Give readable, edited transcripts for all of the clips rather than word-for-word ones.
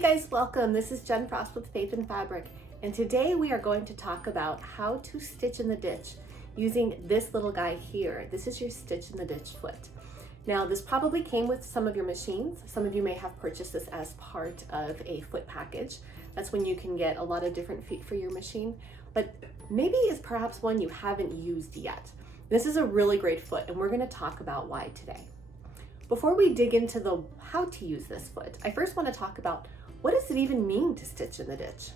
Hey guys, welcome. This is Jen Frost with Faith in Fabric, and today we are going to talk about how to stitch in the ditch using this little guy here. This is your stitch in the ditch foot. Now, this probably came with some of your machines. Some of you may have purchased this as part of a foot package. That's when you can get a lot of different feet for your machine, but maybe it's perhaps one you haven't used yet. This is a really great foot, and we're going to talk about why today. Before we dig into the how to use this foot, I first want to talk about what does it even mean to stitch in the ditch?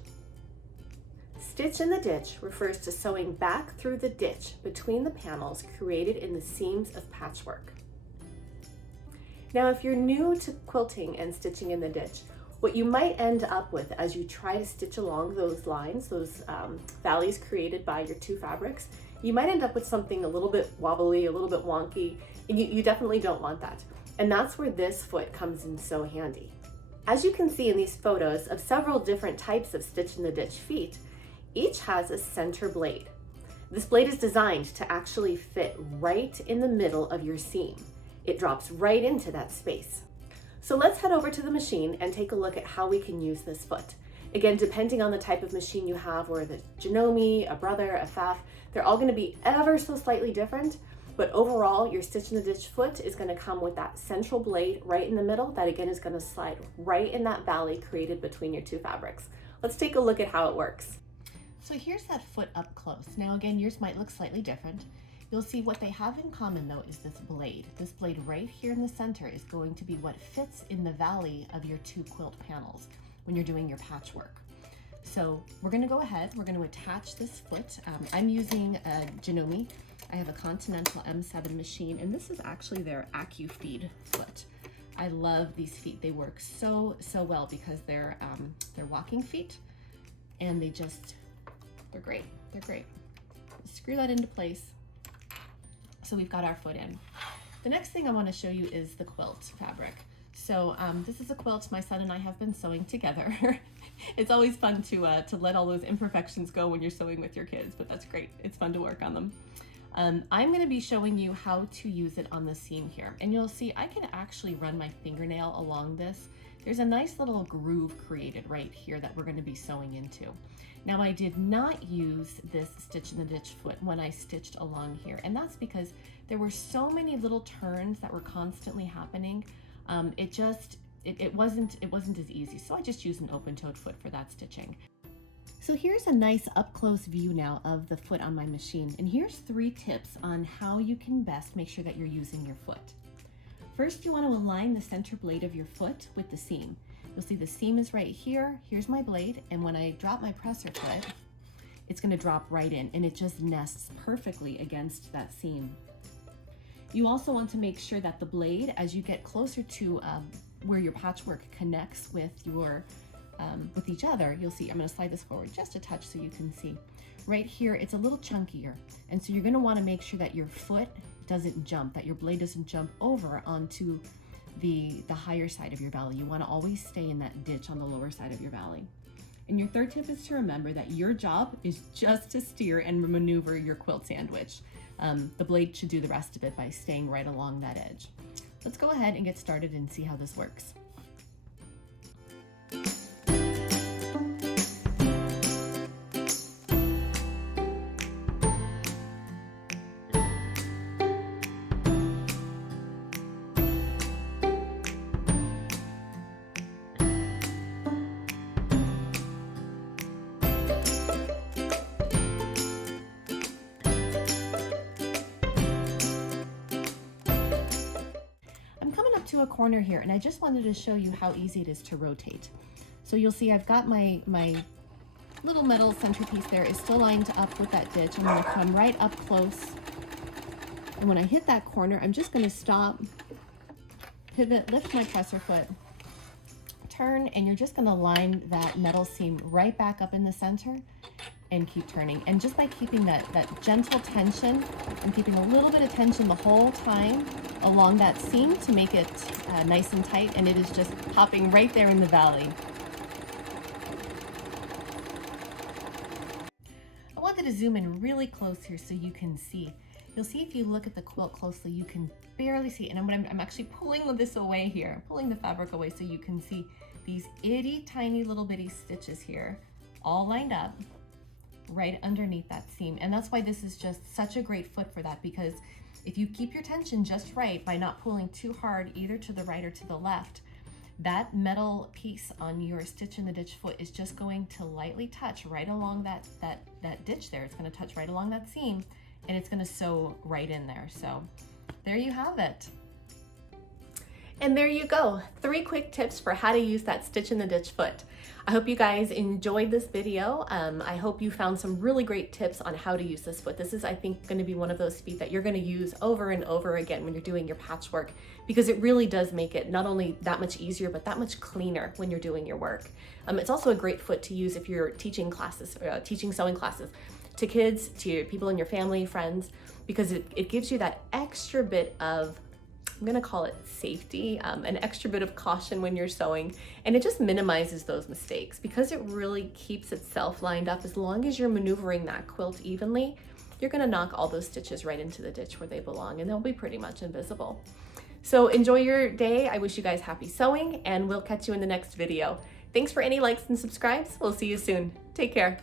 Stitch in the ditch refers to sewing back through the ditch between the panels created in the seams of patchwork. Now, if you're new to quilting and stitching in the ditch, what you might end up with as you try to stitch along those lines, those valleys created by your two fabrics, you might end up with something a little bit wobbly, a little bit wonky, and you definitely don't want that. And that's where this foot comes in so handy. As you can see in these photos of several different types of stitch in the ditch feet, each has a center blade. This blade is designed to actually fit right in the middle of your seam. It drops right into that space. So let's head over to the machine and take a look at how we can use this foot. Again, depending on the type of machine you have, or the Janome, a Brother, a Pfaff, they're all going to be ever so slightly different. But overall, your stitch in the ditch foot is going to come with that central blade right in the middle that again is going to slide right in that valley created between your two fabrics. Let's take a look at how it works. So here's that foot up close. Now again, yours might look slightly different. You'll see what they have in common though is this blade. This blade right here in the center is going to be what fits in the valley of your two quilt panels when you're doing your patchwork. So we're going to go ahead, we're going to attach this foot. I'm using a Janome. I have a Continental M7 machine, and this is actually their AccuFeed foot. I love these feet. They work so well because they're walking feet, and they're great. They're great. Screw that into place. So we've got our foot in. The next thing I want to show you is the quilt fabric. So this is a quilt my son and I have been sewing together. It's always fun to let all those imperfections go when you're sewing with your kids, but that's great. It's fun to work on them. I'm going to be showing you how to use it on the seam here, and you'll see I can actually run my fingernail along this. There's a nice little groove created right here that we're going to be sewing into. Now, I did not use this stitch in the ditch foot when I stitched along here, and that's because there were so many little turns that were constantly happening. It wasn't as easy, so I just used an open-toed foot for that stitching. So here's a nice up-close view now of the foot on my machine, and here's 3 tips on how you can best make sure that you're using your foot. First, you want to align the center blade of your foot with the seam. You'll see the seam is right here, here's my blade, and when I drop my presser foot, it's going to drop right in, and it just nests perfectly against that seam. You also want to make sure that the blade, as you get closer to where your patchwork connects with each other, you'll see, I'm going to slide this forward just a touch so you can see. Right here, it's a little chunkier, and so you're going to want to make sure that your foot doesn't jump, that your blade doesn't jump over onto the higher side of your valley. You want to always stay in that ditch on the lower side of your valley. And your third tip is to remember that your job is just to steer and maneuver your quilt sandwich. The blade should do the rest of it by staying right along that edge. Let's go ahead and get started and see how this works. To a corner here, and I just wanted to show you how easy it is to rotate. So you'll see I've got my little metal centerpiece there is still lined up with that ditch. I'm going to come right up close, and when I hit that corner, I'm just going to stop, pivot, lift my presser foot, turn, and you're just going to line that metal seam right back up in the center and keep turning. And just by keeping that gentle tension and keeping a little bit of tension the whole time along that seam to make it nice and tight, and it is just popping right there in the valley. I wanted to zoom in really close here so you can see. You'll see if you look at the quilt closely, you can barely see, and I'm actually pulling this away here, pulling the fabric away so you can see these itty tiny little bitty stitches here, all lined up right underneath that seam. And that's why this is just such a great foot for that, because if you keep your tension just right by not pulling too hard either to the right or to the left, that metal piece on your stitch in the ditch foot is just going to lightly touch right along that ditch there. It's going to touch right along that seam, and it's going to sew right in there. So there you have it. And there you go, 3 quick tips for how to use that stitch in the ditch foot. I hope you guys enjoyed this video. I hope you found some really great tips on how to use this foot. This is, I think, going to be one of those feet that you're going to use over and over again when you're doing your patchwork, because it really does make it not only that much easier, but that much cleaner when you're doing your work. It's also a great foot to use if you're teaching classes, teaching sewing classes to kids, to people in your family, friends, because it gives you that extra bit of, I'm gonna call it safety, an extra bit of caution when you're sewing, and it just minimizes those mistakes because it really keeps itself lined up. As long as you're maneuvering that quilt evenly, you're gonna knock all those stitches right into the ditch where they belong, and they'll be pretty much invisible. So enjoy your day. I wish you guys happy sewing, and we'll catch you in the next video. Thanks for any likes and subscribes. We'll see you soon. Take care.